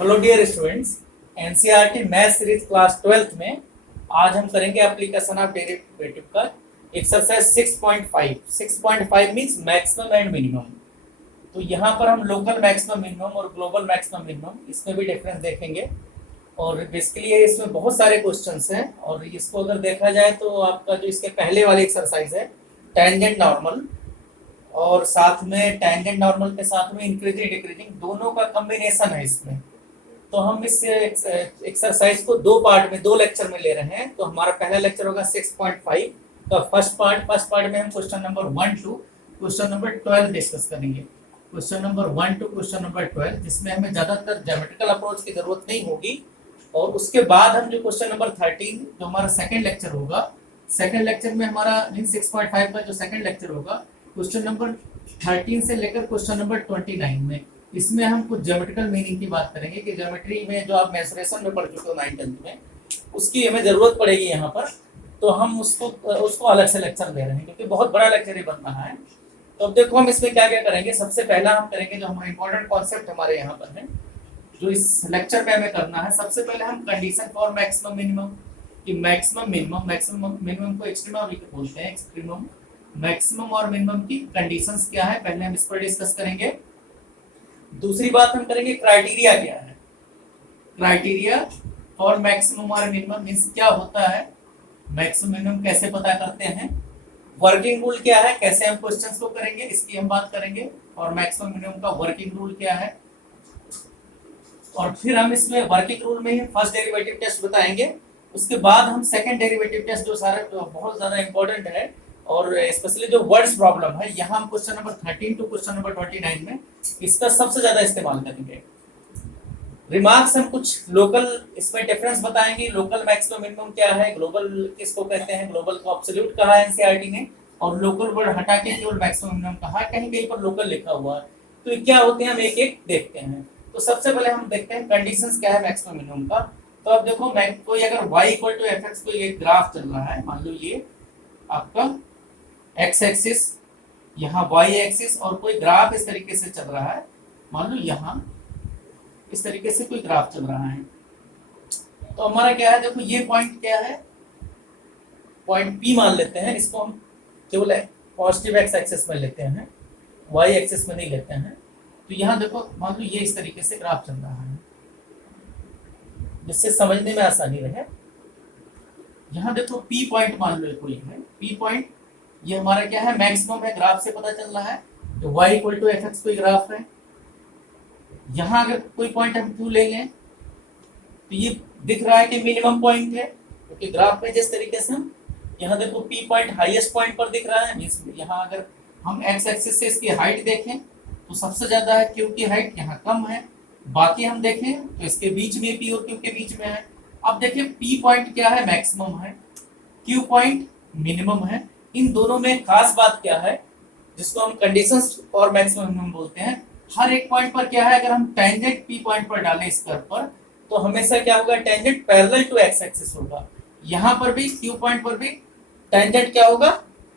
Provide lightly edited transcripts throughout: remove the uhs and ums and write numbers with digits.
Hello dear students, NCERT math series class 12th में आज हम करेंगे एप्लीकेशन ऑफ डेरिवेटिव का exercise 6.5। 6.5 means maximum and minimum. तो यहाँ पर हम लोकल मैक्सिमम मिनिमम और ग्लोबल मैक्सिमम मिनिमम इसमें भी डिफरेंस देखेंगे। और बेसिकली इसमें बहुत सारे क्वेश्चंस हैं और इसको अगर देखा जाए तो आपका जो इसके पहले वाली एक्सरसाइज है टेंजेंट नॉर्मल, और साथ में टेंजेंट नॉर्मल के साथ में इंक्रीजिंग डिक्रीजिंग दोनों का कॉम्बिनेशन है इसमें। तो हम इस एक्सरसाइज को दो पार्ट में, दो लेक्चर में ले रहे हैं। तो हमारा पहला लेक्चर होगा 6.5 का फर्स्ट पार्ट में हम question number 1 to question number 12 discuss करेंगे। Question number 1 to question number 12 जिसमें हमें ज़्यादातर ज्योमेट्रिकल अप्रोच की जरूरत नहीं होगी। और उसके बाद हम जो क्वेश्चन नंबर 13 जो हमारा सेकेंड लेक्चर होगा, सेकेंड लेक्चर में हमारा 6.5 का जो सेकेंड लेक्चर होगा क्वेश्चन नंबर 13 से लेकर क्वेश्चन नंबर 29 में, इसमें हम कुछ ज्योमेट्रिकल मीनिंग की बात करेंगे कि ज्योमेट्री में जो आप मेंसुरेशन में पढ़ चुके हो 9th में, उसकी हमें ज़रूरत पड़ेगी यहाँ पर। तो हम उसको अलग से लेक्चर ले रहे हैं क्योंकि बहुत बड़ा लेक्चर ही बन रहा है। तो अब देखो हम इसमें क्या क्या करेंगे। सबसे पहला हम करेंगे जो हमारा इंपॉर्टेंट कॉन्सेप्ट हमारे यहाँ पर है, जो इस लेक्चर में हमें करना है। सबसे पहले हम कंडीशन फॉर मैक्सिमम मिनिमम, कि मैक्सिमम मिनिमम को एक्सट्रीमा भी बोलते हैं, एक्सट्रीमम मैक्सिमम और मिनिमम की कंडीशंस क्या है, पहले हम इस पर डिस्कस करेंगे। दूसरी बात हम करेंगे क्राइटेरिया क्या है, क्राइटेरिया फॉर मैक्सिमम और मिनिमम मींस क्या होता है, मैक्सिमम मिनिमम कैसे पता करते हैं, वर्किंग रूल क्या है, कैसे हम क्वेश्चंस को करेंगे इसकी हम बात करेंगे, और मैक्सिमम मिनिमम का वर्किंग रूल क्या है। और फिर हम इसमें वर्किंग रूल में ही फर्स्ट डेरिवेटिव टेस्ट बताएंगे। उसके बाद हम सेकंड डेरिवेटिव टेस्ट जो सारा बहुत ज्यादा इंपॉर्टेंट है, और स्पेशली जो वर्ड्स प्रॉब्लम है यहाँ हम question number 13 to question number 29 में इसका सबसे ज्यादा इस्तेमाल करेंगे। रिमार्क्स हम कुछ लोकल इसमें डिफरेंस बताएंगे, लोकल मैक्सिमम मिनिमम क्या है, ग्लोबल किसको कहते हैं, ग्लोबल को एब्सोल्यूट कहा है एनसीईआरटी ने, और लोकल वर्ड हटा के केवल मैक्सिमम मिनिमम कहा, कहीं कहीं पर लोकल लिखा हुआ है। तो क्या होते हैं हम एक एक देखते हैं। तो सबसे पहले हम देखते हैं कंडीशंस क्या है मैक्सिमम मिनिमम का। तो अब देखो कोई अगर y equal to F X कोई एक ग्राफ चल रहा है, मान लो ये आपका एक्स एक्सिस, यहाँ वाई एक्सिस, और कोई ग्राफ इस तरीके से चल रहा है, मान लो यहाँ इस तरीके से कोई ग्राफ चल रहा है। तो हमारा क्या है, देखो ये पॉइंट क्या है, पॉइंट पी मान लेते हैं, इसको हम केवल पॉजिटिव एक्स एक्सिस में लेते हैं, वाई एक्सिस में नहीं लेते हैं। तो यहाँ देखो मान लो ये इस तरीके से ग्राफ चल रहा है, जिससे समझने में आसानी रहे। यहाँ देखो पी पॉइंट मान लो कोई है, पी पॉइंट ये हमारा क्या है, मैक्सिमम है, ग्राफ से पता चल रहा है। तो y equal to F X कोई ग्राफ है, यहाँ अगर कोई पॉइंट हम क्यों ले लें तो ये दिख रहा है कि मिनिमम पॉइंट है, क्योंकि ग्राफ में जिस तरीके से हम यहाँ देखो p पॉइंट हाईएस्ट पॉइंट पर दिख रहा है। मींस यहाँ अगर हम x एक्सिस से इसकी हाइट देखें तो सबसे ज्यादा है, q की हाइट यहाँ कम है, बाकी हम देखें तो इसके बीच में p और q के बीच में है। अब देखिए p पॉइंट क्या है, मैक्सिमम है, q पॉइंट मिनिमम है। इन दोनों में खास बात क्या है, जिसको हम कंडीशंस और मैक्सिमम मिनिमम बोलते हैं, हर एक पॉइंट पर क्या है, अगर हम टेंजेंट पी पॉइंट पर डालें इस कर्व पर, तो हमेशा क्या होगा, tangent parallel to x axis होगा। यहाँ पर भी क्यू पॉइंट पर भी टेंजेंट क्या होगा,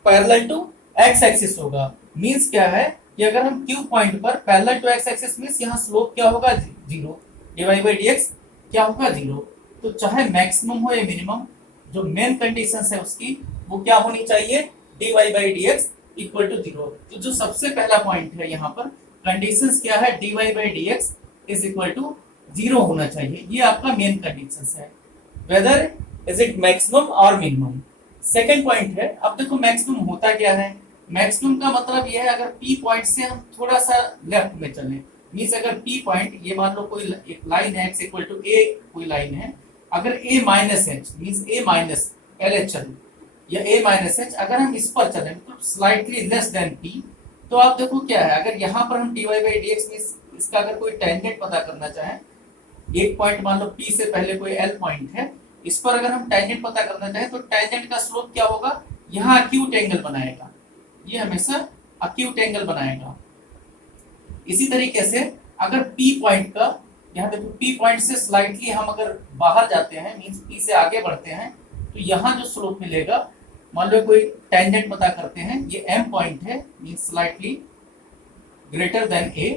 पैरेलल टू एक्स एक्सिस होगा। मींस क्या है कि अगर हम क्यू पॉइंट पर parallel to x axis means यहाँ स्लोप क्या होगा, 0, dy बाई dx क्या होगा, 0। तो चाहे मैक्सिमम हो या मिनिमम, जो मेन कंडीशंस है उसकी वो क्या होनी चाहिए, dy by dx equal to 0। तो जो सबसे पहला पॉइंट है यहाँ पर कंडीशंस क्या है, dy by dx is equal to 0 होना चाहिए। ये आपका मेन कंडीशंस है, वेदर इज इट मैक्सिमम और मिनिमम। सेकंड पॉइंट है, अब देखो मैक्सिमम होता क्या है, मैक्सिमम का मतलब ये है अगर p पॉइंट से हम थोड़ा सा लेफ्ट में चलें, मींस अगर p पॉइंट ये मान लो कोई एक लाइन है x इक्वल टू a कोई लाइन है, अगर a minus H means a minus LHL या a माइनस एच अगर हम इस पर चलें तो स्लाइटली लेस देन p, तो आप देखो क्या है, अगर यहाँ पर हम dy बाई dx मींस इसका अगर कोई टेंजेंट पता करना चाहें, एक पॉइंट मान लो p से पहले कोई l पॉइंट है, इस पर अगर हम टेंजेंट पता करना चाहें तो टेंजेंट का स्लोप क्या होगा, यहाँ अक्यूट एंगल बनाएगा, ये हमेशा अक्यूट एंगल बनाएगा। इसी तरीके से अगर p पॉइंट का, यहाँ देखो p पॉइंट से स्लाइटली हम अगर बाहर जाते हैं मींस p से आगे बढ़ते हैं, तो यहाँ जो स्लोप मिलेगा, मान लो कोई टेंजेंट पता करते हैं, ये m पॉइंट है means slightly greater than a,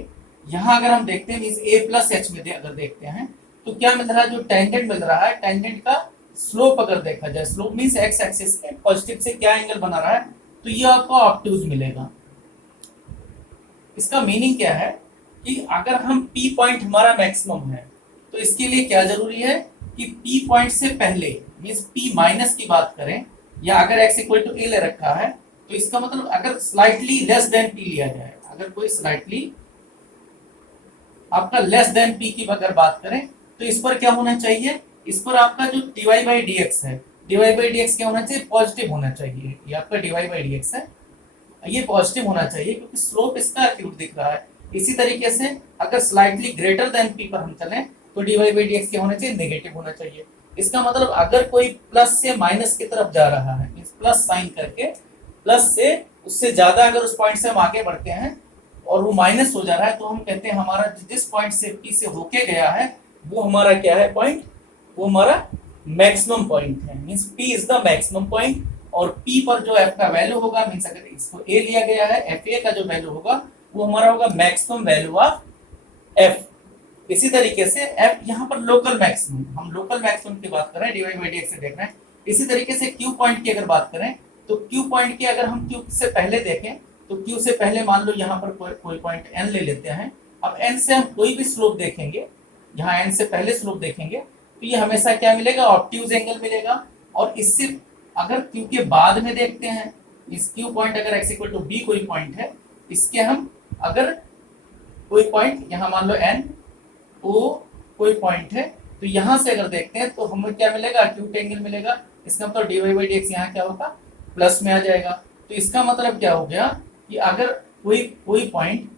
यहाँ अगर हम देखते हैं मीन्स ए प्लस एच में अगर देखते हैं तो क्या मिल रहा है, जो टेंजेंट मिल रहा है, टेंजेंट का स्लोप अगर देखा जाए, स्लोप मीन्स एक्स एक्सिस के पॉजिटिव से क्या एंगल बना रहा है, तो ये आपको ऑब्ट्यूज मिलेगा। इसका मीनिंग क्या है कि अगर हम पी पॉइंट हमारा मैक्सिमम है तो इसके लिए क्या जरूरी है कि पी पॉइंट से पहले मीन्स पी माइनस की बात करें, या अगर एक्स इक्वल टू ए ले रखा है तो इसका मतलब अगर स्लाइटली लेस देन पी लिया जाए, अगर कोई स्लाइटली आपका लेस देन पी की अगर बात करें तो इस पर क्या होना चाहिए, इस पर आपका जो dy बाई डी एक्स है, dy बाई डी एक्स क्या होना चाहिए, पॉजिटिव होना चाहिए। ये आपका dy बाई डी एक्स है, ये पॉजिटिव होना चाहिए क्योंकि स्लोप इसका एक्यूट दिख रहा है। इसी तरीके से अगर स्लाइटली ग्रेटर देन पी पर हम चलें तो dy बाई डी एक्स क्या होना चाहिए, नेगेटिव होना चाहिए। इसका मतलब अगर कोई प्लस से माइनस की तरफ जा रहा है, प्लस साइन करके प्लस से उससे ज्यादा अगर उस पॉइंट से हम आगे बढ़ते हैं और वो माइनस हो जा रहा है तो हम कहते हैं हमारा जिस पॉइंट से पी से होके गया है वो हमारा क्या है पॉइंट, वो हमारा मैक्सिमम पॉइंट है। Means P is the maximum point और पी पर जो एफ का वैल्यू होगा, मींस अगर इसको ए लिया गया है, एफ ए का जो वैल्यू होगा वो हमारा होगा मैक्सिमम वैल्यू ऑफ एफ। इसी तरीके से एफ यहाँ पर लोकल मैक्सिमम, हम लोकल मैक्सिमम की बात कर रहे हैं, डी बाई डी एक्स से देख रहे हैं। इसी तरीके से क्यू पॉइंट की अगर बात करें तो क्यू पॉइंट की अगर हम क्यू से पहले देखें तो क्यू से पहले मान लो यहाँ पर कोई पॉइंट एन ले लेते हैं। अब एन से हम कोई भी स्लोप देखेंगे, यहाँ एन से पहले स्लोप देखेंगे तो ये हमेशा क्या मिलेगा, ऑब्ट्यूज एंगल मिलेगा। और इससे अगर क्यू के बाद में देखते हैं, इस क्यू पॉइंट अगर एक्स इक्वल टू बी कोई पॉइंट है, इसके हम अगर कोई पॉइंट यहाँ मान लो एन ओ कोई पॉइंट है तो यहाँ से अगर देखते हैं तो हमें क्या मिलेगा, एक्यूट एंगल मिलेगा। इसका मतलब d y by d x यहाँ क्या होगा, प्लस में आ जाएगा। तो इसका मतलब क्या हो गया कि अगर कोई पॉइंट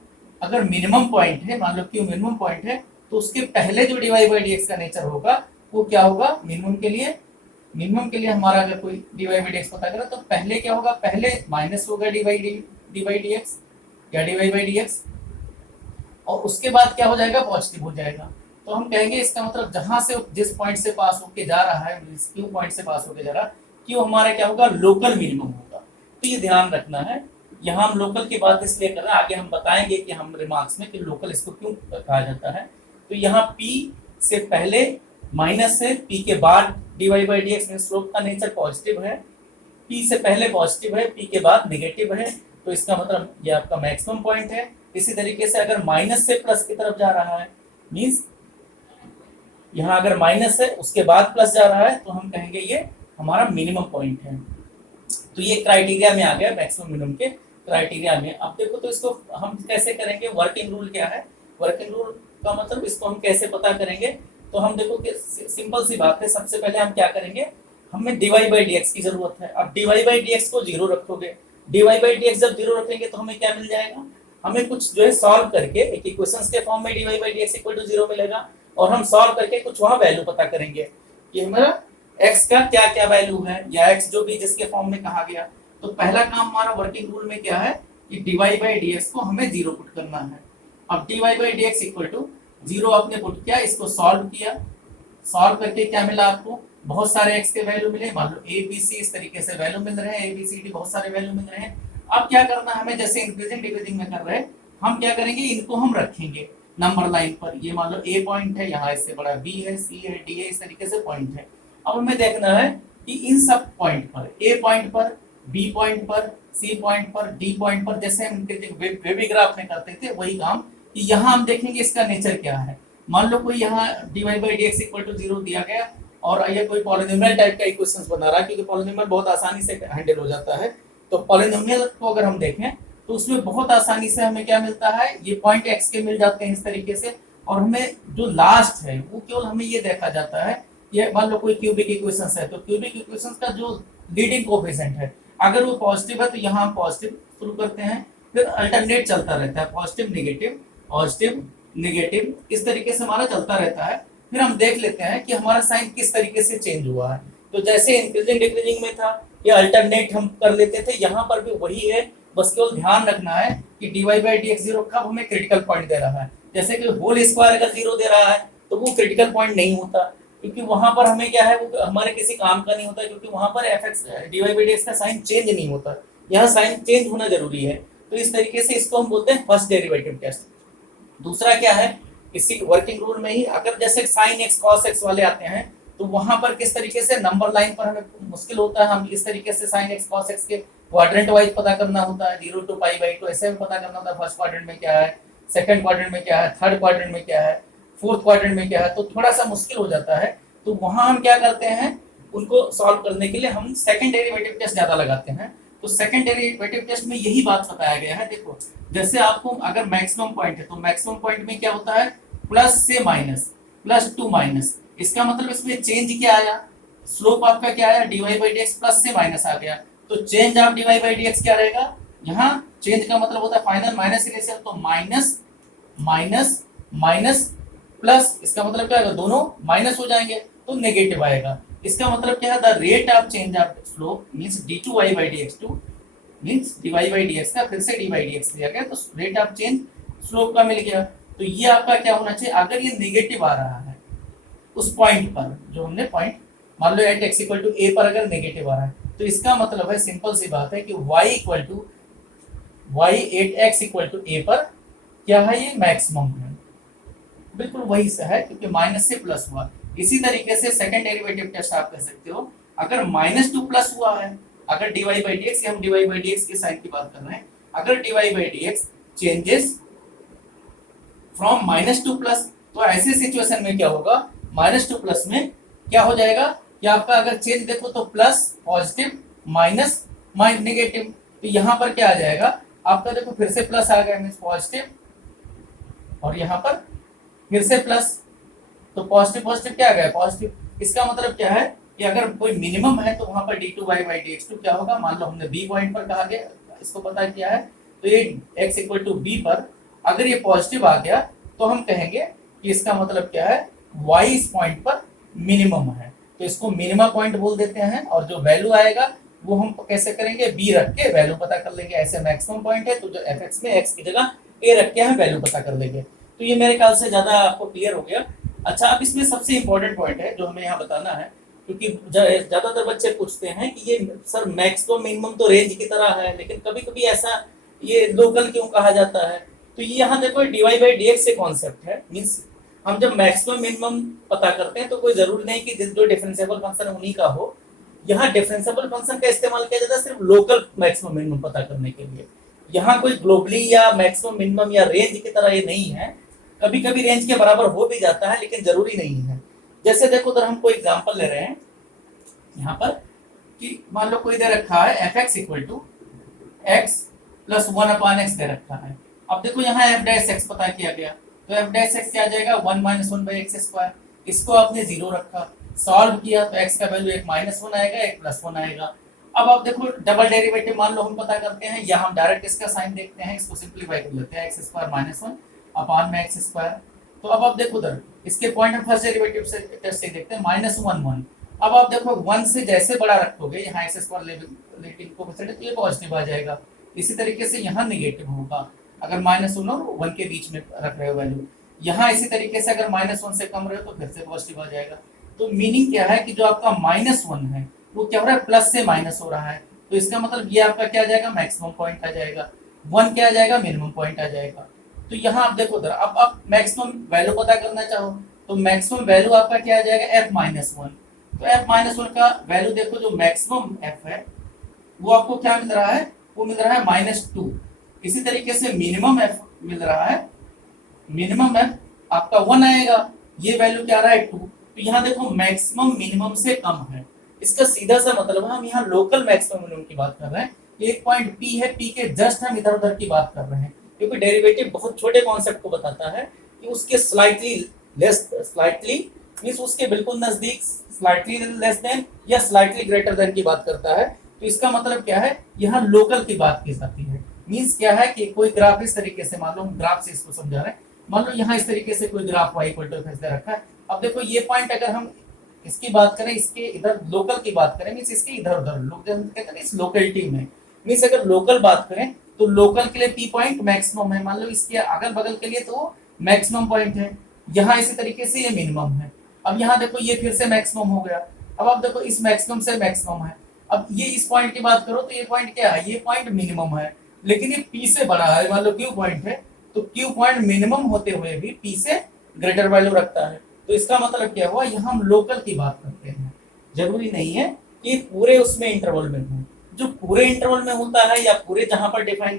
अगर मिनिमम पॉइंट है, मान लो क्यू मिनिमम पॉइंट है, तो उसके पहले जो d y by d x का नेचर होगा वो क्या होगा, मिनिमम के लिए हमारा अगर कोई d y by d x पता करें तो पहले क्या होगा, पहले माइनस होगा डी बाई डी एक्स या d y by d x, और उसके बाद क्या हो जाएगा, पॉजिटिव हो जाएगा। तो हम कहेंगे इसका मतलब जहां से जिस पॉइंट से पास होके जा रहा है, क्यू पॉइंट से पास होके जा रहा है, क्यू हमारा क्या होगा, लोकल मिनिमम होगा। तो ये ध्यान रखना है। यहाँ हम लोकल की बात इसलिए कर रहे हैं, आगे हम बताएंगे कि हम रिमार्क्स में कि लोकल इसको क्यों कहा जाता है। तो यहाँ P से पहले माइनस है, P के बाद d y by d x में स्लोप का नेचर पॉजिटिव है, P से पहले पॉजिटिव है, P के बाद नेगेटिव है, तो इसका मतलब ये आपका मैक्सिमम पॉइंट है। इसी तरीके से अगर माइनस से प्लस की तरफ जा रहा है, मीन्स यहाँ अगर माइनस है उसके बाद प्लस जा रहा है, तो हम कहेंगे ये हमारा मिनिमम पॉइंट है। तो ये क्राइटेरिया में आ गया, मैक्सिमम मिनिमम के क्राइटेरिया में। अब देखो तो इसको हम कैसे करेंगे, वर्किंग रूल क्या है, वर्किंग रूल का मतलब इसको हम कैसे पता करेंगे। तो हम देखो कि सिंपल सी बात है, सबसे पहले हम क्या करेंगे, हमें d y by d x की जरूरत है। अब d y by d x को जीरो रखोगे, d y by d x जब जीरो रखेंगे तो हमें क्या मिल जाएगा, हमें कुछ जो है सॉल्व करके एक इक्वेशंस के फॉर्म में d y by d x equal to zero मिलेगा, और हम सॉल्व करके कुछ वहां वैल्यू पता करेंगे कि हमारा x का क्या क्या वैल्यू है, या x जो भी जिसके फॉर्म में कहा गया। तो पहला काम हमारा वर्किंग रूल में क्या है कि dy बाई डी एक्स को हमें जीरो पुट करना है। अब dy by d x equal to zero आपने पुट किया, इसको सॉल्व किया, सॉल्व करके क्या मिला आपको, बहुत सारे x के वैल्यू मिले, मान लो a b c इस तरीके से वैल्यू मिल रहे हैं, a b c d बहुत सारे वैल्यू मिल रहे हैं। अब क्या करना है हमें, जैसे इंक्रीजिंग डिक्रीजिंग में कर रहे हैं, हम क्या करेंगे, इनको हम रखेंगे नंबर लाइन पर। ये मान लो a पॉइंट है, यहाँ इससे बड़ा b है, c है, d है, इस तरीके से पॉइंट है। अब हमें देखना है कि इन सब पॉइंट पर, a पॉइंट पर, b पॉइंट पर, c पॉइंट पर, d पॉइंट पर, जैसे हम वेवी ग्राफ में करते थे वही काम, कि यहाँ हम देखेंगे इसका नेचर क्या है। मान लो कोई यहाँ dy by d x equal to zero दिया गया और ये कोई पॉलिनोमियल टाइप का इक्वेशंस बना रहा है, क्योंकि पॉलिनोमियल बहुत आसानी से हैंडल हो जाता है। तो पॉलिनोमियल को अगर हम देखें तो उसमें बहुत आसानी से हमें क्या मिलता है, ये पॉइंट x के मिल जाते हैं इस तरीके से, और हमें जो लास्ट है वो केवल हमें ये देखा जाता है, ये मान लो कोई क्यूबिक इक्वेशंस है, तो क्यूबिक इक्वेशंस का जो लीडिंग कोएफिशिएंट है अगर वो पॉजिटिव है तो यहाँ हम पॉजिटिव शुरू करते हैं, फिर अल्टरनेट चलता रहता है, पॉजिटिव नेगेटिव इस तरीके से हमारा चलता रहता है। फिर हम देख लेते हैं कि हमारा साइन किस तरीके से चेंज हुआ है। तो जैसे इंक्रीजिंग डिक्रीजिंग में था, ये अल्टरनेट हम कर लेते थे, यहाँ पर भी वही है, बस केवल ध्यान रखना है कि dy by d x zero कब हमें क्रिटिकल पॉइंट दे रहा है। जैसे कि होल स्क्वायर अगर जीरो दे रहा है तो वो क्रिटिकल पॉइंट नहीं होता, क्योंकि वहां पर हमें क्या है, वो हमारे किसी काम का नहीं होता, क्योंकि वहां पर fx dy by d x का साइन चेंज नहीं होता, यहाँ साइन चेंज होना जरूरी है। तो इस तरीके से इसको हम बोलते हैं फर्स्ट डेरिवेटिव टेस्ट। दूसरा क्या है, इसी वर्किंग रूल में ही अगर जैसे साइन एक्स कॉस एक्स वाले आते हैं तो वहां पर किस तरीके से नंबर लाइन पर हमें मुश्किल होता है, हम इस तरीके से साइन एक्स कॉस एक्स के क्वाड्रेंट वाइज पता करना होता है, 0 to π/2 ऐसे में पता करना होता है फर्स्ट क्वाड्रेंट में क्या है, सेकंड क्वाड्रेंट में क्या है, थर्ड क्वाड्रेंट में क्या है, फोर्थ क्वाड्रेंट में क्या है, तो थोड़ा सा मुश्किल हो जाता है। तो वहां हम क्या करते हैं, उनको सॉल्व करने के लिए हम सेकंड डेरिवेटिव टेस्ट ज्यादा लगाते हैं। तो सेकंड डेरिवेटिव टेस्ट में यही बात बताया गया है। देखो जैसे आपको अगर मैक्सिमम पॉइंट है तो मैक्सिमम पॉइंट में क्या होता है, प्लस से माइनस, प्लस टू माइनस, इसका मतलब इसमें चेंज क्या आया, स्लोप आपका क्या आया, dy/dx प्लस से माइनस आ गया, तो चेंज ऑफ dy/dx क्या रहेगा, यहाँ चेंज का मतलब होता है फाइनल माइनस इनिशियल, तो माइनस माइनस माइनस प्लस, इसका मतलब क्या होगा, दोनों माइनस हो जाएंगे तो नेगेटिव आएगा। इसका मतलब क्या है, the rate of change of slope means d2y/dx2 means dy/dx का फिर से dy/dx दिया गया, तो रेट ऑफ चेंज स्लोप का मिल गया। तो ये आपका क्या होना चाहिए, अगर ये नेगेटिव आ रहा है उस पॉइंट पर, जो हमने पॉइंट मान लो eight x equal to a पर अगर नेगेटिव आ रहा है, तो इसका मतलब है सिंपल सी बात है कि y equal to eight x equal to a पर क्या है, ये मैक्सिमम है। बिल्कुल वही से है क्योंकि माइनस से प्लस हुआ। इसी तरीके से सेकंड डेरिवेटिव टेस्ट आप कह सकते हो, अगर -2 प्लस हुआ है, अगर dy/dx, हम dy/dx के साइन की बात कर रहे हैं, अगर dy/dx चेंजेस फ्रॉम -2 प्लस, तो ऐसे सिचुएशन में क्या होगा, -2 प्लस में क्या हो जाएगा कि आपका अगर चेंज देखो तो प्लस पॉजिटिव माइनस नेगेटिव, तो यहाँ पर क्या आ जाएगा आपका, देखो फिर से प्लस आ गया मींस पॉजिटिव, और यहाँ पर फिर से प्लस, तो पॉजिटिव पॉजिटिव क्या आ गया, पॉजिटिव। इसका मतलब क्या है कि अगर कोई मिनिमम है तो वहां पर d2y/dx2 क्या होगा, मान लो हमने b पॉइंट पर कहा गया, इसको पता किया है, तो ये x इक्वल टू b पर अगर ये पॉजिटिव आ गया तो हम कहेंगे कि इसका मतलब क्या है, y इस पॉइंट पर मिनिमम है, तो इसको मिनिमम पॉइंट बोल देते हैं, और जो वैल्यू आएगा वो हम कैसे करेंगे, b रख के वैल्यू पता कर लेंगे। ऐसे मैक्सिमम पॉइंट है तो जो fx में x की जगह a रख के हम वैल्यू पता कर लेंगे। तो ये मेरे ख्याल से ज्यादा आपको क्लियर हो गया। अच्छा, अब इसमें सबसे इंपॉर्टेंट पॉइंट है जो हमें यहाँ बताना है, क्योंकि ज्यादातर बच्चे पूछते हैं कि ये सर मैक्सिमम मिनिमम तो रेंज की तरह है, लेकिन कभी कभी ऐसा ये लोकल क्यों कहा जाता है। तो ये यहाँ देखो dy/dx से कॉन्सेप्ट है, मींस हम जब मैक्सिमम मिनिमम पता करते हैं तो कोई जरूरी नहीं कि जो डिफरेंशिएबल फंक्शन है उन्हीं का हो। यहाँ डिफरेंशिएबल फंक्शन का इस्तेमाल किया जाता है सिर्फ लोकल मैक्सिमम मिनिमम पता करने के लिए। यहाँ कोई ग्लोबली या मैक्सिमम मिनिमम या रेंज की तरह ये नहीं है, कभी कभी रेंज के बराबर हो भी जाता है लेकिन जरूरी नहीं है। जैसे देखो उधर हम कोई एग्जांपल ले रहे हैं यहाँ पर कि मान लो कोई दे रखा है fx equal to x plus 1/x दे रखा है। अब देखो यहाँ f' पता किया गया, तो f' क्या आ जाएगा, 1 - 1/x²। इसको आपने 0 रखा, सॉल्व किया तो x का वैल्यू एक -1 आएगा, एक +1 आएगा। अब आप देखो डबल डेरिवेटिव मान लो हम पता करते हैं, या हम डायरेक्ट इसका साइन देखते हैं, इसको सिंपलीफाई कर लेते हैं, x² - 1 अपान में x²। तो अब आप देखो उधर इसके पॉइंट हम फर्स्ट डेरिवेटिव से टेस्ट से देखते हैं, -1 1। अब आप देखो 1 से जैसे बड़ा रखोगे यहाँ x² लेकिन कोएफिशिएंट तो ये पॉजिटिव आ जाएगा। इसी तरीके से यहाँ नेगेटिव होगा अगर -1 और 1 के बीच में रख रहे हो वैल्यू। यहाँ इसी तरीके से अगर -1 से कम रहे तो फिर से पॉजिटिव आ जाएगा। तो मीनिंग क्या है कि जो आपका -1 है वो क्या हो रहा है, प्लस से माइनस हो रहा है, तो इसका मतलब ये आपका क्या आ जाएगा, मैक्सिमम पॉइंट आ जाएगा। 1 क्या आ जाएगा, मिनिमम पॉइंट आ जाएगा। तो यहाँ आप देखो उधर अब आप मैक्सिमम वैल्यू पता करना चाहो तो मैक्सिमम वैल्यू आपका क्या आ जाएगा, f-1। तो f-1 का वैल्यू देखो, जो मैक्सिमम f है वो आपको क्या मिल रहा है, वो मिल रहा है -2। इसी तरीके से मिनिमम f मिल रहा है, मिनिमम f आपका 1 आएगा, ये वैल्यू क्या आ रहा है 2। तो यहाँ देखो मैक्सिमम मिनिमम से कम है, इसका सीधा सा मतलब है हम यहाँ लोकल मैक्सिमम मिनिमम की बात कर रहे हैं। एक पॉइंट P है, P के जस्ट हम इधर उधर की बात कर रहे हैं, क्योंकि डेरिवेटिव बहुत छोटे कॉन्सेप्ट को बताता है कि उसके स्लाइटली लेस, स्लाइटली मींस उसके बिल्कुल नजदीक, स्लाइटली लेस देन या स्लाइटली ग्रेटर देन की बात करता है। तो इसका मतलब क्या है, यहाँ लोकल की बात की जाती है। मींस क्या है कि कोई ग्राफ इस तरीके से, मान लो हम ग्राफ से इसको समझा रहे हैं, मान लो यहाँ इस तरीके से कोई ग्राफ y = f दे रखा है। अब देखो ये पॉइंट अगर हम इसकी बात करें, इसके इधर लोकल की बात करें, मींस इसके इधर उधर लोग कहते हैं इस लोकेलिटी में, मींस अगर लोकल बात करें तो लोकल के लिए P पॉइंट मैक्सिमम है, मान लो इसके अगल बगल के लिए तो मैक्सिमम पॉइंट है। यहाँ इसी तरीके से ये मिनिमम है। अब यहाँ देखो ये फिर से मैक्सिमम हो गया। अब आप देखो इस मैक्सिमम से मैक्सिमम है। अब ये इस पॉइंट की बात करो तो ये पॉइंट क्या है, ये पॉइंट मिनिमम है, लेकिन ये P से बड़ा है, मान लो Q पॉइंट है तो क्यू पॉइंट मिनिमम होते हुए भी पी से ग्रेटर वैल्यू रखता है। तो इसका मतलब क्या हुआ, यहाँ हम लोकल की बात करते हैं, जरूरी नहीं है कि पूरे उसमें इंटरवल में हो। जो पूरे इंटरवल में होता है या पूरे जहां पर डिफाइन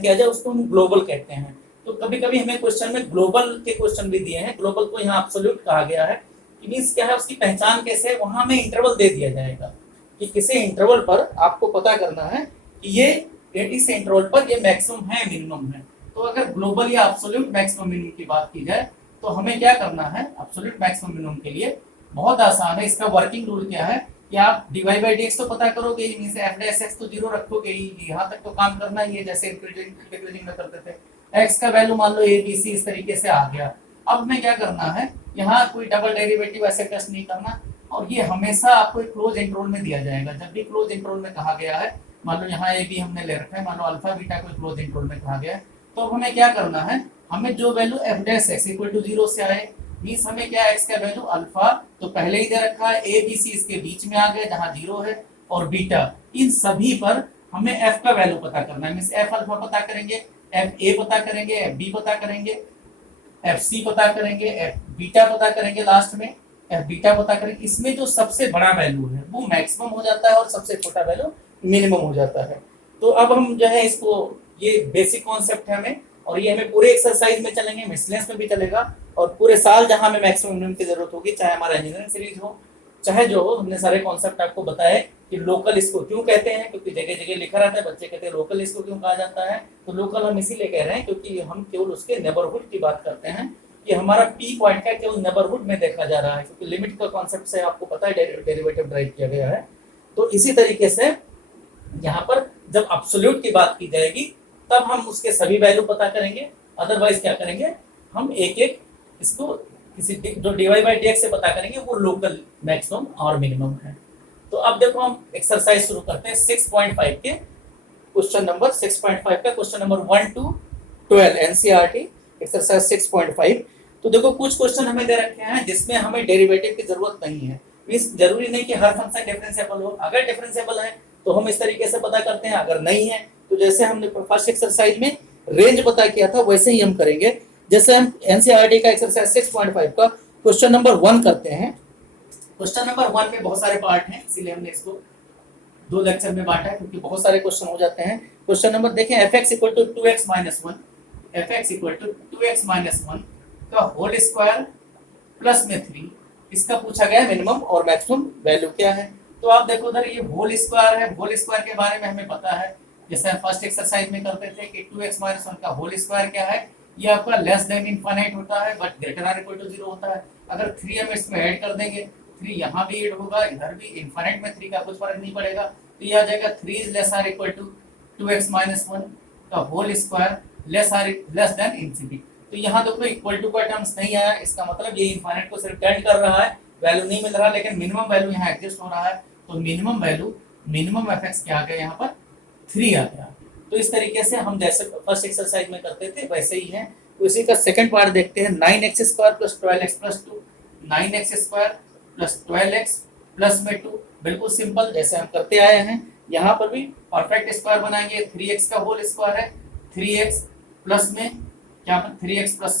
किया जाए उसको हम ग्लोबल कहते हैं। तो कभी कभी हमें क्वेश्चन में ग्लोबल के क्वेश्चन भी दिए हैं, ग्लोबल को यहाँ एब्सोल्यूट कहा गया है। मीन्स क्या है, उसकी पहचान कैसे है, वहां में इंटरवल दे दिया जाएगा कि किसी इंटरवल पर आपको पता करना है कि ये इस इंटरवल पर ये मैक्सिमम है मिनिमम है। तो अगर ग्लोबल या एब्सोल्यूट मैक्सिमम मिनिमम की बात की जाए तो हमें क्या करना है, एब्सोल्यूट मैक्सिमम मिनिमम के लिए बहुत आसान है। इसका वर्किंग रूल क्या है कि आप dy बाई dx तो पता करोगे ही, मींस f डैश x तो जीरो रखोगे ही, यहाँ तक तो काम करना ही है जैसे इंक्रीजिंग में करते थे। x का वैल्यू मान लो a b c इस तरीके से आ गया। अब हमें क्या करना है, यहाँ कोई डबल डेरिवेटिव ऐसे टेस्ट नहीं करना, और ये हमेशा आपको एक क्लोज इंटरवल में दिया जाएगा। जब भी क्लोज इंटरवल में कहा गया है, मान लो यहाँ ए बी हमने ले रखा है, मान लो अल्फा बीटा को क्लोज इंटरवल में कहा गया है, तो हमें क्या करना है, हमें जो value f dash x equal to 0 से आए, मींस हमें क्या एक्स का वैल्यू अल्फा तो पहले ही दे रखा है, ए बी सी इसके बीच में आ गए जहां 0 है, और बीटा, इन सभी पर हमें एफ का वैल्यू पता करना है। मींस एफ अल्फा पता करेंगे, एफ ए पता करेंगे, एफ बी पता करेंगे, एफ सी पता करेंगे, एफ बीटा पता करेंगे, लास्ट में एफ बीटा पता करेंगे। इसमें जो सबसे बड़ा वैल्यू है वो मैक्सिमम हो जाता है और सबसे छोटा वैल्यू मिनिमम हो जाता है। तो अब हम जो है इसको, ये बेसिक कॉन्सेप्ट है हमें, और ये हमें पूरे एक्सरसाइज में चलेंगे, मिसलेंस में भी चलेगा, और पूरे साल जहां हमें मैक्सिमम मिनिमम की जरूरत होगी, चाहे हमारा इंजीनियरिंग सीरीज हो चाहे जो हो। हमने सारे कॉन्सेप्ट आपको बताए कि लोकल इसको क्यों कहते हैं, क्योंकि जगह जगह लिखा रहता है, बच्चे कहते हैं लोकल इसको क्यों कहा जाता है। तो लोकल हम इसीलिए कह रहे हैं क्योंकि हम केवल उसके नेबरहुड की बात करते हैं कि हमारा पी पॉइंट का केवल नेबरहुड में देखा जा रहा है, क्योंकि लिमिट का कॉन्सेप्ट से आपको पता है डेरिवेटिव ड्राइव किया गया है। तो इसी तरीके से यहाँ पर जब एब्सोल्यूट की बात की जाएगी तब हम उसके सभी वैल्यू पता करेंगे, अदरवाइज क्या करेंगे, हम एक एक इसको किसी जो dy बाई dx से पता करेंगे वो लोकल मैक्सिमम और मिनिमम है। तो अब देखो हम एक्सरसाइज शुरू करते हैं 6.5 के क्वेश्चन नंबर 6.5 का question number 1 to 12 NCERT exercise 6.5। तो देखो कुछ क्वेश्चन हमें दे रखे हैं जिसमें हमें डेरिवेटिव की जरूरत नहीं है। मींस जरूरी नहीं कि हर फंक्शन डिफरेंशिएबल हो, अगर डिफरेंशिएबल है तो हम इस तरीके से पता करते हैं, अगर नहीं है तो जैसे हमने फर्स्ट एक्सरसाइज में रेंज पता किया था वैसे ही हम करेंगे। जैसे हम एनसीईआरटी का एक्सरसाइज 6.5 का क्वेश्चन नंबर 1 करते हैं। क्वेश्चन नंबर 1 में बहुत सारे पार्ट हैं, इसीलिए हमने इसको 2 लेक्चर में बांटा है क्योंकि बहुत सारे क्वेश्चन हो जाते हैं। क्वेश्चन नंबर देखें, fx equal to 2x minus 1, fx equal to 2x minus 1 का होल स्क्वायर प्लस में 3, इसका पूछा गया मिनिमम और मैक्सिमम वैल्यू क्या है। तो आप देखो उधर ये होल स्क्वायर है, होल स्क्वायर के बारे में हमें पता है, जैसे हम फर्स्ट एक्सरसाइज में करते थे कि 2x माइनस 1 का होल स्क्वायर क्या है, ये आपका लेस देन इनफाइनाइट होता है but greater or equal to 0 होता है। अगर 3 हम इसमें ऐड कर देंगे, 3 यहाँ भी ऐड होगा, इधर भी, इनफाइनाइट में 3 का कुछ फर्क नहीं पड़ेगा, तो ये आ जाएगा 3 is less or equal to 2x minus 1 का whole square less than infinity. तो यहाँ देखो इक्वल टू का टर्म्स नहीं आया, इसका मतलब ये इनफाइनाइट को सिर्फ टेंड कर रहा है, वैल्यू नहीं मिल रहा, लेकिन मिनिमम वैल्यू यहाँ एग्जिस्ट हो रहा है। तो मिनिमम वैल्यू, मिनिमम एफएक्स क्या आ गया यहाँ पर 3 आ गया। तो इस तरीके से हम जैसे फर्स्ट एक्सरसाइज में करते थे वैसे ही है। तो इसी का सेकंड पार्ट देखते हैं, 9x square plus 12x plus 2, 9x square plus 12x plus में 2, बिल्कुल सिंपल जैसे हम करते आए हैं। यहाँ पर भी परफेक्ट स्क्वायर बनाएंगे, 3x का होल स्क्वायर है, 3x प्लस में क्या, 3x प्लस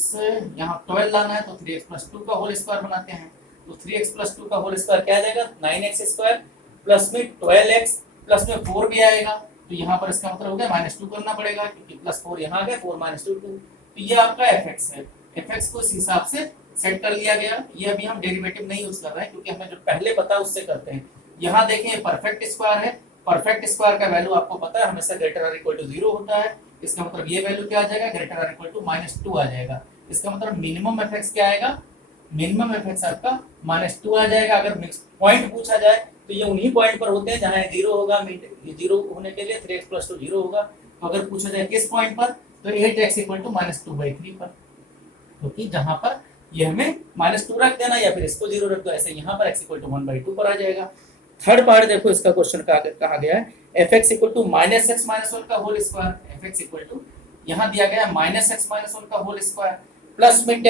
यहाँ 12 लाना है तो 3x प्लस 2 का होल स्क्वायर बनाते हैं। तो 3x प्लस 2 का होल स्क्वायर क्या आ जाएगा, 9x स्क्वायर प्लस में 12x प्लस में 4 भी आएगा। तो यहाँ पर इसका मतलब हो गया -2 करना पड़ेगा क्योंकि प्लस 4 यहाँ आ गया, 4 - 2 2। तो ये आपका fx है, fx को इस हिसाब से सेट कर लिया गया। ये अभी हम डेरिवेटिव नहीं यूज कर रहे हैं क्योंकि हमें जो पहले पता है उससे करते हैं। यहाँ देखें परफेक्ट स्क्वायर है, परफेक्ट स्क्वायर का वैल्यू आपको पता है हमेशा ग्रेटर आर इक्वल टू 0 होता है। इसका मतलब ये वैल्यू क्या आ जाएगा, ग्रेटर आर इक्वल टू -2 आ जाएगा। इसका मतलब मिनिमम fx क्या आएगा, मिनिमम fx आपका -2 आ जाएगा। अगर मिक्स पॉइंट पूछा जाए तो ये उन्हीं पॉइंट पर होते हैं जहां 0 होगा, 0 होने के लिए 3x प्लस 2 0 होगा। तो अगर पूछा जाए किस पॉइंट पर, तो 8x इक्वल टू -2/3 पर, क्योंकि जहां पर ये हमें -2 रख देना या फिर इसको 0 रख दो, ऐसे यहाँ पर x इक्वल टू 1/2 पर आ जाएगा। थर्ड पार्ट देखो, इसका क्वेश्चन कहा गया है fx इक्वल टू -x - 1 का whole square, fx equal to यहाँ दिया गया है -x - 1 का होल स्क्वायर प्लस में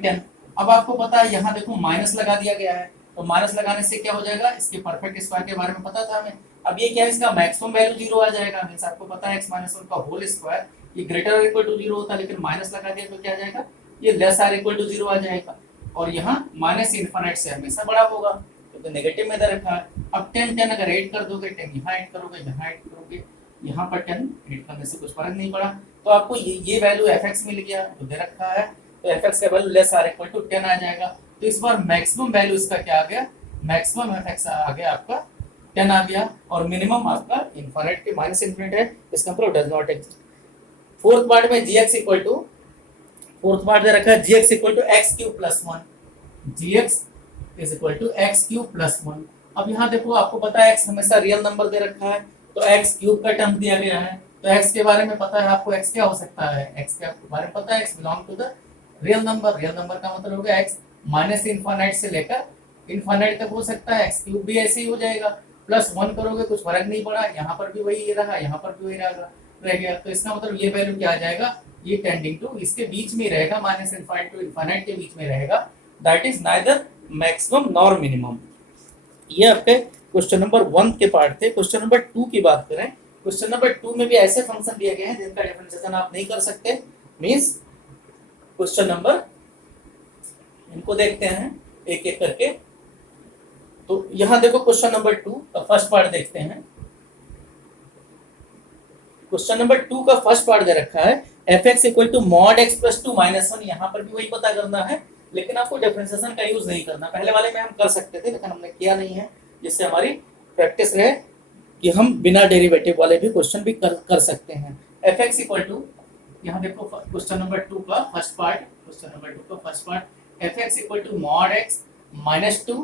10। अब आपको पता है यहाँ देखो माइनस लगा दिया गया है, तो माइनस लगाने से क्या हो जाएगा, इसके परफेक्ट स्क्वायर के बारे में पता था हमें। अब ये क्या है, इसका मैक्सिमम वैल्यू 0 आ जाएगा। मींस आपको पता है x - 1 का होल स्क्वायर ये ग्रेटर और इक्वल टू 0 होता है, लेकिन माइनस लगा दिया तो क्या आ जाएगा, ये लेस आर इक्वल टू 0 आ जाएगा। और यहाँ माइनस इन्फिनिट से हमेशा बड़ा होगा, तो नेगेटिव में दे रखा है। अब 10 10 अगर ऐड कर दोगे, 10 यहाँ ऐड करोगे, यहाँ ऐड करोगे, यहाँ पर 10 ऐड करने से कुछ फर्क नहीं पड़ा, तो आपको ये वैल्यू fx मिल गया जो दे रखा है, तो fx का value less or equal to 10 आ जाएगा। तो इस बार मैक्सिमम वैल्यू इसका क्या आ गया, मैक्सिमम fx आ गया आपका 10 आ गया, और मिनिमम आपका इन्फिनिट के माइनस इन्फिनिट है, इसका मतलब does not exist. Fourth part में gx equal to, fourth part दे रखा है gx equal to x cube plus 1, gx is equal to x cube plus 1। अब यहाँ देखो आपको पता है x हमेशा रियल नंबर दे रखा है, तो x क्यूब का टर्म दिया गया है, तो x के बारे में पता है आपको, x क्या हो सकता है, x के बारे में पता है, x belong to the real number. Real number का मतलब हो गया x माइनस इन्फिनिट से लेकर इन्फिनिट तक हो सकता है, x क्यूब भी ऐसे ही हो जाएगा, प्लस 1 करोगे कुछ फर्क नहीं पड़ा, यहाँ पर भी वही रहा, यहाँ पर भी वही रह गया, तो इसका मतलब ये वैल्यू क्या आ जाएगा, ये टेंडिंग टू इसके बीच में रहेगा, माइनस इन्फिनिट टू इन्फिनिट के बीच में रहेगा, that is neither maximum nor minimum. ये आपके क्वेश्चन नंबर 1 के पार्ट थे। क्वेश्चन नंबर 2 की बात करें, क्वेश्चन नंबर 2 में भी ऐसे फंक्शन दिए गए हैं जिनका डिफरेंशिएशन आप नहीं कर सकते, मींस क्वेश्चन नंबर, इनको देखते हैं एक एक करके। तो यहां देखो क्वेश्चन नंबर 2 का फर्स्ट पार्ट देखते हैं। क्वेश्चन नंबर 2 का फर्स्ट पार्ट दे रखा है fx equal to mod x plus 2 minus 1, यहाँ पर भी वही पता करना है, लेकिन आपको डिफरेंशिएशन का यूज नहीं करना। पहले वाले में हम कर सकते थे लेकिन हमने किया नहीं है, जिससे हमारी प्रैक्टिस रहे कि हम बिना डेरिवेटिव वाले भी क्वेश्चन भी कर सकते हैं। fx इक्वल टू, यहाँ देखो क्वेश्चन नंबर 2 का फर्स्ट पार्ट, क्वेश्चन नंबर 2 का first part fx equal to mod x minus 2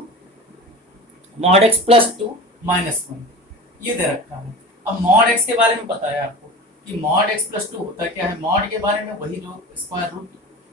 mod x plus 2 minus 1, ये दे रखा है। अब मॉड x के बारे में पता है आपको कि मॉड x प्लस 2 होता क्या है, मॉड के बारे में वही जो स्क्वायर रूट,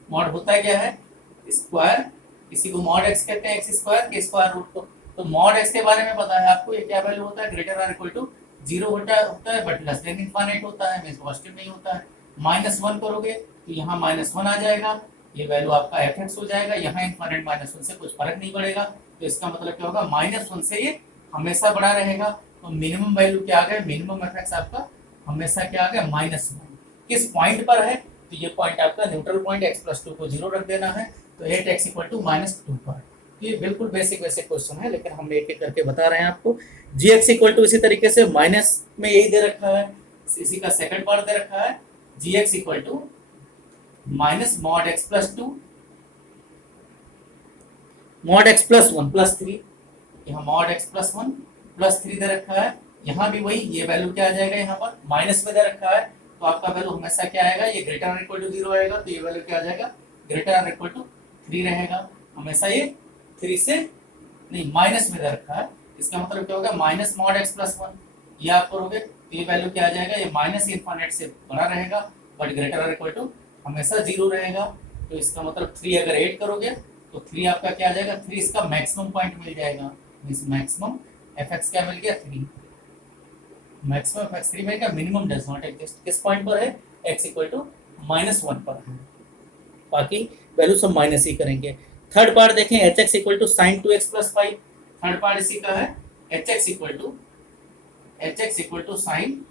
मॉड होता है क्या है, स्क्वायर, इसी को मॉड x कहते हैं, x स्क्वायर के स्क्वायर रूट को। तो मॉड x के बारे में पता है आपको, ये क्या वैल्यू होता है, ग्रेटर आर इक्वल टू 0 होता है बट लेस देन इनफिनिट होता है, मींस पॉजिटिव नहीं होता है। माइनस 1 करोगे तो यहाँ माइनस 1 आ जाएगा, ये वैल्यू आपका fx हो जाएगा, यहाँ इनफिनिट माइनस 1 से कुछ फर्क नहीं पड़ेगा, तो इसका मतलब क्या होगा, माइनस 1 से ये हमेशा बड़ा रहेगा। तो मिनिमम वैल्यू क्या आ गया, मिनिमम fx आपका हमेशा क्या आ गया, माइनस 1। किस पॉइंट पर है, तो ये पॉइंट आपका न्यूट्रल पॉइंट x प्लस 2 को 0 रख देना है, तो 8x इक्वल टू माइनस 2 पर। ये बिल्कुल बेसिक क्वेश्चन है, लेकिन हम एक एक करके बता रहे हैं आपको। gx इक्वल टू इसी तरीके से माइनस में यही दे रखा है, इसी का सेकंड पार्ट दे रखा है, gx equal to minus mod x plus 2 mod x plus 1 plus 3, यहाँ मॉड x प्लस 1 प्लस 3 दे रखा है, यहाँ भी वही, ये वैल्यू क्या आ जाएगा, यहाँ पर माइनस में दे रखा है, तो आपका वैल्यू हमेशा क्या आएगा, ये ग्रेटर आर इक्वल टू 0 आएगा, तो ये वैल्यू क्या आ जाएगा, ग्रेटर आर इक्वल टू 3 रहेगा, हमेशा ये 3 से नहीं माइनस में दे रखा है, इसका मतलब क्या होगा, माइनस मॉड x प्लस 1, ये आप करोगे तो ये वैल्यू क्या आ जाएगा, ये माइनस इनफिनिट से बड़ा रहेगा but greater or equal to हमेशा 0 रहेगा, तो इसका मतलब 3 अगर ऐड करोगे तो 3 आपका क्या आ जाएगा, 3 इसका मैक्सिमम पॉइंट मिल जाएगा, इस मैक्सिमम fx क्या मिल गया, 3, मैक्सिमम fx 3 मिलेगा, मिनिमम डज नॉट एग्जिस्ट। किस पॉइंट पर है, x इक्वल टू माइनस 1 पर है, बाकी वैल्यू सब माइनस ही करेंगे। थर्ड पार्ट देखें, hx equal to sine 2x plus 5, third part इसी का है, hx equal to sine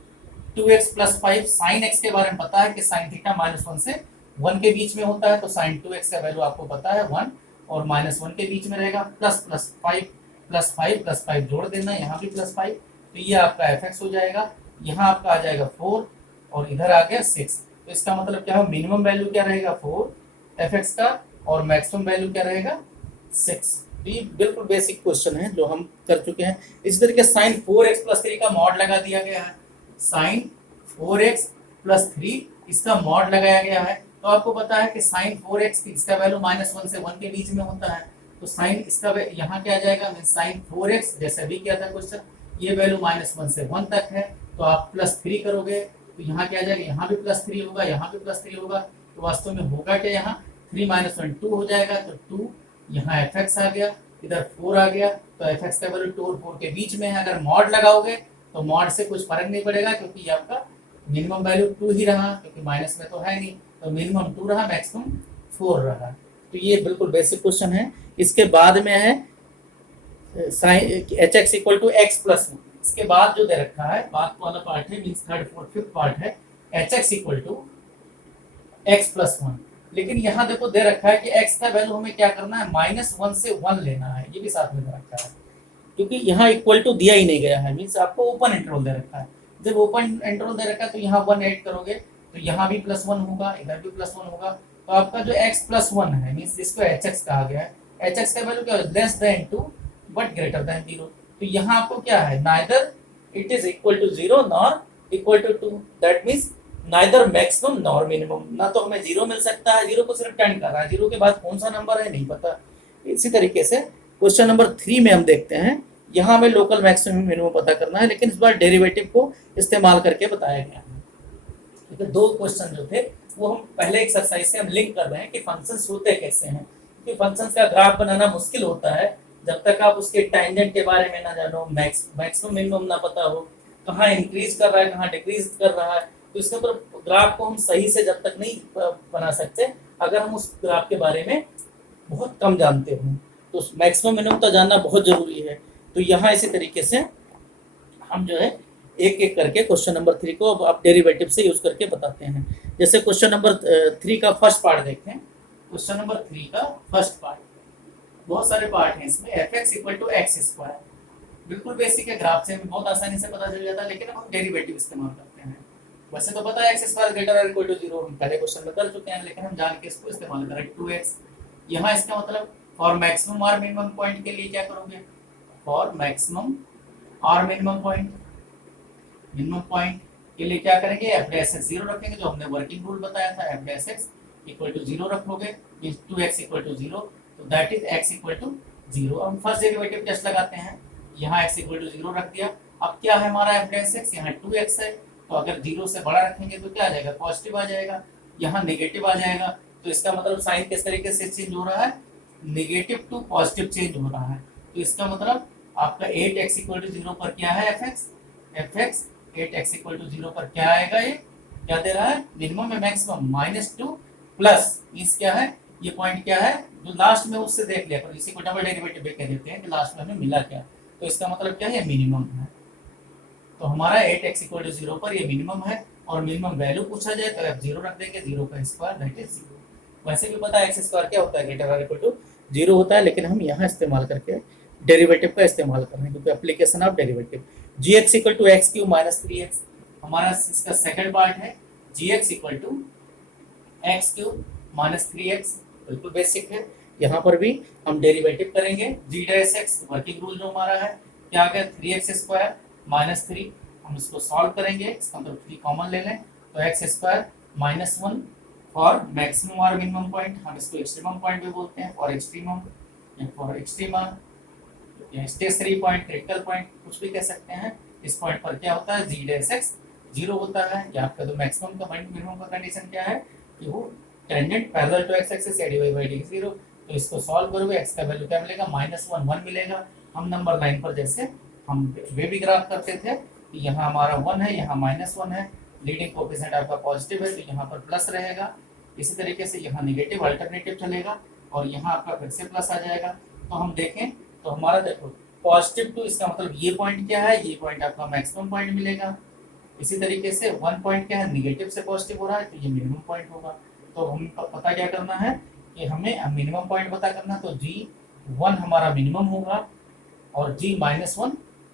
2x plus 5। Sine x के बारे में पता है कि साइन थीटा माइनस 1 से 1 के बीच में होता है, तो साइन 2x का वैल्यू आपको पता है 1 और माइनस 1 के बीच में रहेगा, प्लस 5 जोड़ देना, यहाँ भी प्लस 5, तो ये आपका fx हो जाएगा, यहाँ आपका आ जाएगा 4 और इधर आ गया 6, तो इसका मतलब क्या है, मिनिमम वैल्यू क्या रहेगा 4 fx का और मैक्सिमम वैल्यू क्या रहेगा 6। ये बिल्कुल बेसिक क्वेश्चन है जो हम कर चुके हैं। इसी तरीके साइन 4x प्लस 3 का मॉड लगा दिया गया है, साइन 4x प्लस 3 इसका मॉड लगाया गया है, तो आपको पता है कि साइन 4x इसका वैल्यू माइनस 1 से 1 के बीच में होता है, तो साइन इसका यहाँ क्या आ जाएगा, साइन 4x जैसे भी किया था क्वेश्चन, ये वैल्यू माइनस 1 से 1 तक है, तो आप प्लस 3 करोगे तो यहाँ क्या आ जाएगा, यहाँ भी प्लस 3 होगा, यहाँ भी प्लस 3 होगा, तो वास्तव में होगा क्या, यहाँ 3 माइनस 1 2 हो जाएगा, तो 2 यहाँ fx आ गया, इधर 4 आ गया, तो fx का वैल्यू 2 और 4 के बीच में है। अगर मॉड लगाओगे तो मॉड से कुछ फर्क नहीं पड़ेगा, क्योंकि ये आपका मिनिमम वैल्यू 2 ही रहा, क्योंकि माइनस में तो है नहीं, तो मिनिमम 2 रहा, मैक्सिमम 4 रहा। तो ये बिल्कुल बेसिक क्वेश्चन है। इसके बाद में है sine hx equal to x plus 1, इसके बाद जो दे रखा है बाद वाला पार्ट है, means third fourth fifth part है, hx इक्वल टू x+1, लेकिन यहाँ देखो दे रखा है कि x का वैल्यू हमें क्या करना है, -1 से 1 लेना है, ये भी साथ में दे रखा है, क्योंकि यहाँ इक्वल टू दिया ही नहीं गया है, मीन्स आपको ओपन इंटरवल दे रखा है। जब ओपन इंटरवल दे रखा है तो यहाँ 1 ऐड करोगे तो यहाँ भी +1 होगा, इधर भी +1 होगा, तो आपका जो x+1 है, मीन्स जिसको hx कहा गया है, hx का वैल्यू क्या है, less than 2 but greater than 0। तो यहाँ आपको क्या है, neither it is equal to 0 nor equal to 2, that means neither maximum nor minimum, ना तो हमें 0 मिल सकता है, 0 को सिर्फ 10 कर रहा है, 0 के बाद कौन सा नंबर है नहीं पता। इसी तरीके से क्वेश्चन नंबर 3 में हम देखते हैं, यहाँ हमें लोकल मैक्सिमम मिनिमम पता करना है, लेकिन इस बार डेरिवेटिव को इस्तेमाल करके बताया गया है। ठीक है, 2 क्वेश्चन जो थे वो हम पहले एक्सरसाइज से हम लिंक कर रहे हैं कि फंक्शंस होते कैसे हैं, क्योंकि फंक्शंस का ग्राफ बनाना मुश्किल होता है जब तक आप उसके टेंजेंट के बारे में ना जानो, मैक्सिमम मिनिमम ना पता हो, कहाँ इंक्रीज कर रहा है कहाँ डिक्रीज कर रहा है, तो इसके ऊपर ग्राफ को हम सही से जब तक नहीं बना सकते अगर हम उस ग्राफ के बारे में बहुत कम जानते हो, तो मैक्सिमम मिनिमम तो जानना बहुत जरूरी है। तो यहाँ इसी तरीके से हम जो है एक एक करके क्वेश्चन नंबर 3 को अब आप डेरिवेटिव से यूज करके बताते हैं। जैसे क्वेश्चन नंबर 3 का फर्स्ट पार्ट देखते हैं। क्वेश्चन नंबर 3 का फर्स्ट पार्ट, बहुत सारे पार्ट हैं इसमें। fx इक्वल टू x², बिल्कुल बेसिक है, ग्राफ से हमें बहुत आसानी से पता चल जाता है, लेकिन अब हम डेरिवेटिव इस्तेमाल करते हैं। वैसे तो पता है x² ग्रेटर और इक्वल टू 0, हम पहले क्वेश्चन में कर चुके हैं, लेकिन हम जान के इसको इस्तेमाल करें 2x। यहाँ इसका मतलब फॉर मैक्सिमम और मिनिमम पॉइंट के लिए क्या करोगे, फॉर मैक्सिमम और मिनिमम पॉइंट के लिए क्या करेंगे, f' 0 रखेंगे, जो हमने वर्किंग रूल बताया था, f' इक्वल टू 0 रखोगे, 2x इक्वल टू 0, तो that is x equal to 0। हम फर्स्ट डेरिवेटिव टेस्ट लगाते हैं, यहाँ x इक्वल टू 0 रख दिया। अब क्या है हमारा f', यहाँ 2x है, तो अगर 0 से बड़ा रखेंगे तो क्या आ जाएगा, पॉजिटिव आ जाएगा, यहाँ नेगेटिव आ जाएगा, तो इसका मतलब साइन किस तरीके से चेंज हो रहा है, नेगेटिव टू पॉजिटिव चेंज हो रहा है। तो इसका मतलब आपका 8x इक्वल टू 0 पर क्या है, fx 8x इक्वल टू 0 पर क्या आएगा, ये क्या दे रहा है, मिनिमम में मैक्सिमम -2 प्लस मींस क्या है, ये पॉइंट क्या है जो लास्ट में उससे देख लिया करो, इसी को डबल डेरिवेटिव भी कह देते हैं कि लास्ट में हमें मिला क्या, तो इसका मतलब क्या है, मिनिमम है। तो हमारा 8x इक्वल टू 0 पर ये मिनिमम है, और मिनिमम वैल्यू पूछा जाए तो f0 रख देंगे, 0 का स्क्वायर दैट इज 0। वैसे भी पता है x² क्या होता है, ग्रेटर और इक्वल टू 0 होता है, लेकिन हम यहाँ इस्तेमाल करके डेरिवेटिव का इस्तेमाल कर रहे हैं, क्योंकि application of derivative. gx equal to x³ minus 3x, हमारा इसका सेकंड पार्ट है, gx equal to x³ minus 3x, बिल्कुल बेसिक है। यहाँ पर भी हम डेरिवेटिव करेंगे, g' वर्किंग रूल जो हमारा है क्या आ गया, 3x² माइनस 3, हम इसको सॉल्व करेंगे, इसका मतलब 3 कॉमन ले लें, तो x² माइनस 1 फॉर मैक्सिमम और मिनिमम पॉइंट, हम इसको एक्सट्रीमम पॉइंट भी बोलते हैं, फॉर एक्सट्रीमम या फॉर एक्सट्रीमा या स्टेशनरी पॉइंट, क्रिटिकल पॉइंट, कुछ भी कह सकते हैं। इस पॉइंट पर क्या होता है, g' 0 होता है, या आपका जो मैक्सिमम का पॉइंट मिनिमम का कंडीशन क्या है कि वो tangent parallel to x axis या dy/dx 0। तो इसको सॉल्व करोगे, x का वैल्यू क्या मिलेगा, -1 1 मिलेगा। हम नंबर लाइन पर जैसे हम वे भी ग्राफ करते थे कि यहाँ हमारा 1 है, यहाँ -1 है, लीडिंग कोएफिशिएंट आपका पॉजिटिव है तो यहाँ पर प्लस रहेगा, इसी तरीके से यहाँ नेगेटिव अल्टरनेटिव चलेगा और यहाँ आपका फिर से प्लस आ जाएगा। तो हम देखें तो हमारा देखो पॉजिटिव टू, इसका मतलब ये पॉइंट क्या है, ये पॉइंट आपका मैक्सिमम पॉइंट मिलेगा। इसी तरीके से 1 पॉइंट क्या है, नेगेटिव से पॉजिटिव हो रहा है तो ये मिनिमम पॉइंट होगा। तो हम पता क्या करना है कि हमें मिनिमम पॉइंट पता करना, तो g1 हमारा मिनिमम होगा और g-1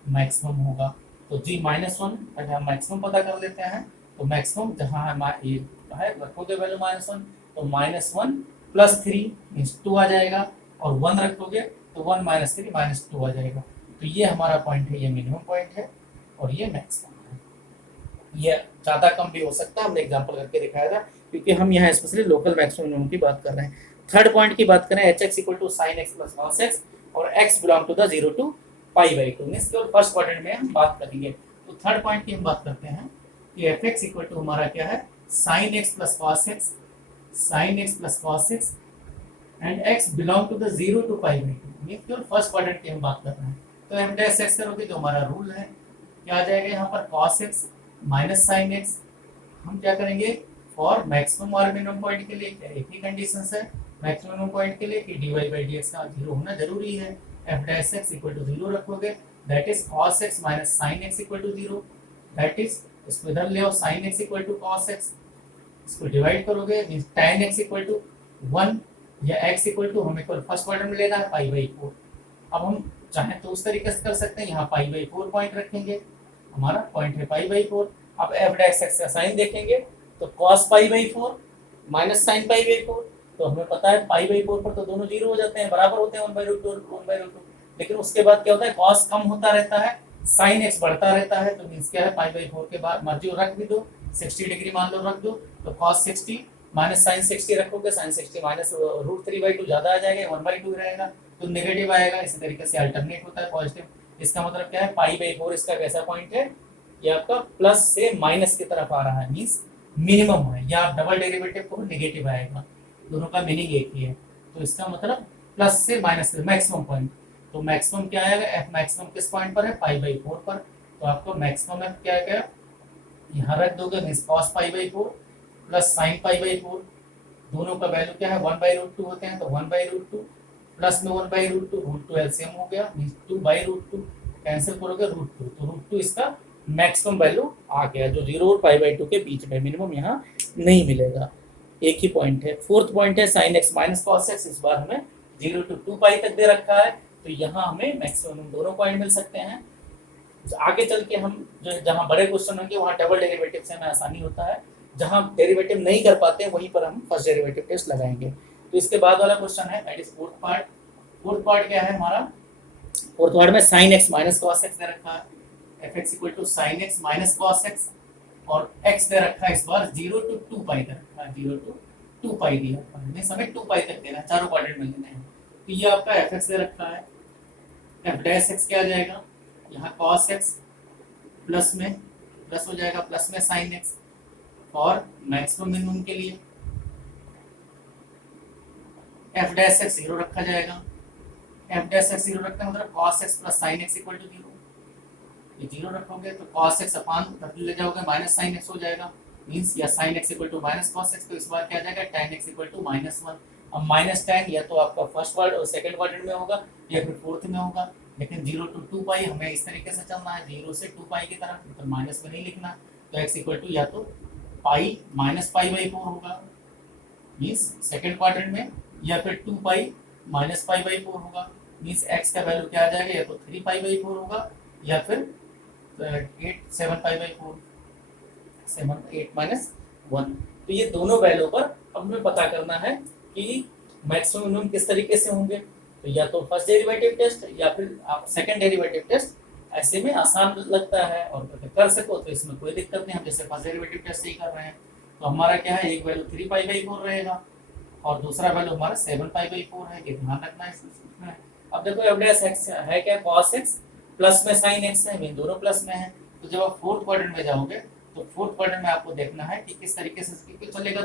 मैक्सिमम होगा। तो g-1 पहले हम मैक्सिमम पता कर लेते हैं, तो मैक्सिमम जहाँ ये है रखोगे वैल्यू -1, तो -1 प्लस 3 मीन्स 2 आ जाएगा, और 1 रखोगे तो 1 - 3 -2 आ जाएगा। तो ये हमारा पॉइंट है, ये मिनिमम पॉइंट है और ये मैक्सिमम है। ये ज़्यादा कम भी हो सकता है, हमने एग्जांपल करके दिखाया था, क्योंकि हम यहाँ स्पेशली लोकल मैक्सिमम मिनिमम की बात कर रहे हैं। थर्ड पॉइंट की बात करें, hx equal to sin x plus cos x और x belong to the 0 to π/2, means केवल फर्स्ट क्वाड्रेंट में हम बात करेंगे। तो थर्ड पॉइंट की हम बात करते हैं कि fx इक्वल टू हमारा क्या है, sin x plus cos x, sin x plus cos x and x belong to the 0 to π/2, means केवल फर्स्ट क्वाड्रेंट की हम बात कर रहे हैं। तो f' करोगे जो हमारा रूल है क्या आ जाएगा, यहाँ पर cos x minus sin x, हम क्या करेंगे फॉर मैक्सिमम और मिनिमम पॉइंट के लिए एक ही कंडीशन है मैक्सिमम पॉइंट के लिए कि dy/dx का 0 होना जरूरी है। f' इक्वल टू 0 रखोगे, that is cos x minus sin x equal to 0, that is इसको इधर ले आओ sin x equal to cos x, इसको डिवाइड करोगे means tan x equal to 1 या x इक्वल टू हम इक्वल फर्स्ट क्वाड्रेंट में लेना है पाई बाई 4। अब हम चाहें तो उस तरीके से कर सकते हैं, यहाँ पाई बाई 4 पॉइंट रखेंगे, हमारा पॉइंट है पाई बाई 4। अब एफ डैश एक्स का साइन देखेंगे तो cos pi by 4 minus sine pi by 4, तो हमें पता है पाई बाई 4 पर तो दोनों जीरो हो जाते हैं, बराबर होते हैं 1/√2 और 1/√2। लेकिन उसके बाद क्या होता है, कॉस कम होता रहता है, साइन एक्स बढ़ता रहता है, तो मीन्स क्या है पाई बाई 4 के बाद मर्जी रख भी दो, 60 डिग्री मान लो रख दो, तो कॉस 60 माइनस साइन 60 रखोगे, साइन 60 माइनस √3/2 ज्यादा आ जाएगा, 1/2 रहेगा तो नेगेटिव आएगा। इसी तरीके से अल्टरनेट होता है पॉजिटिव। इसका मतलब क्या है पाई बाई 4 इसका कैसा पॉइंट है, ये आपका प्लस से माइनस की तरफ आ रहा है, मीन्स मिनिमम है, या आप डबल डेरिवेटिव को नेगेटिव आएगा, दोनों का मीनिंग एक ही है। तो इसका मतलब प्लस से माइनस मैक्सिमम पॉइंट, तो मैक्सिमम क्या आएगा, एफ मैक्सिमम किस पॉइंट पर है, पाई बाई 4 पर। तो आपको मैक्सिमम एफ क्या है, यहाँ रख दोगे means cos pi by 4 plus sine pi by 4, दोनों का वैल्यू क्या है 1/√2 होते हैं, तो 1/√2 प्लस में 1/√2, √2 एलसीएम हो गया मीन्स 2/√2, कैंसिल करोगे √2, तो √2 इसका मैक्सिमम वैल्यू आ गया, जो 0 और पाई बाई 2 के बीच में, मिनिमम यहाँ नहीं मिलेगा, एक ही पॉइंट है। फोर्थ पॉइंट है sign x minus cos x, इस बार हमें 0 to 2 पाई तक दे रखा है, तो यहाँ हमें मैक्सिमम दोनों पॉइंट मिल सकते हैं। आगे चल के हम जो जहाँ बड़े क्वेश्चन होंगे वहाँ डबल डेरिवेटिव से हमें आसानी होता है, जहाँ डेरिवेटिव नहीं कर पाते हैं वहीं पर हम फर्स्ट डेरिवेटिव टेस्ट लगाएंगे। तो इसके बाद वाला क्वेश्चन है that is fourth part. Fourth part क्या है हमारा, फोर्थ पार्ट में sine x minus cos x दे रखा है, f x equal to sine x minus cos x, और एक्स दे रखा है इस बार 0 to 2 पाई दे रखा है, 0 to 2 पाई दिया हमने, हमें 2 पाई तक देना है, चारों क्वाड्रेंट में लेना है। तो ये आपका एफ एक्स दे रखा है, एफ डैश एक्स क्या आ जाएगा, यहाँ कॉस एक्स प्लस में प्लस हो जाएगा प्लस में साइन एक्स, और मैक्सिमम मिनिमम के लिए एफ डैश एक्स 0 रखा जाएगा, एफ डैश एक्स 0 रखते हैं मतलब cos x plus sine x equal to 0, ये 0 रखोगे तो कॉस एक्स अपान ले जाओगे माइनस साइन एक्स हो जाएगा, मींस या sine x equal to minus cos x, तो इस बार क्या आ जाएगा tan एक्स इक्वल टू -1। अब माइनस tan या तो आपका फर्स्ट वर्ड और सेकंड क्वाड्रेंट में होगा या फिर फोर्थ में होगा, लेकिन 0 to 2 पाई हमें इस तरीके से चलना है, 0 से 2 पाई की तरफ, तो माइनस में नहीं लिखना, तो x इक्वल टू या तो पाई माइनस पाई बाई 4 होगा मींस सेकंड क्वाड्रेंट में, या फिर 2 पाई माइनस पाई बाई 4 होगा, मींस x का वैल्यू क्या आ जाएगा, या तो 3 पाई बाई 4 होगा या फिर 7 पाई बाई 4, 8 माइनस 1। तो ये दोनों वैल्यू पर अब हमें पता करना है कि मैक्सिमम मिनिमम किस तरीके से होंगे, तो या तो फर्स्ट डेरिवेटिव टेस्ट या फिर आप सेकंड डेरिवेटिव टेस्ट, ऐसे में आसान लगता है और कर सको तो इसमें कोई दिक्कत नहीं, हम जैसे फर्स्ट डेरिवेटिव टेस्ट ही कर रहे हैं। तो हमारा क्या है, एक वैल्यू 3 पाई बाई 4 रहेगा और दूसरा वैल्यू हमारा 7 पाई बाई 4 है, ये ध्यान रखना है इसमें। अब देखो एफ डैश एक्स है क्या, कॉस एक्स प्लस में साइन एक्स है, मीन दोनों प्लस में है, तो जब आप फोर्थ क्वाड्रेंट में जाओगे तो फोर्थ क्वाड्रेंट में आपको देखना है कि किस तरीके से चलेगा।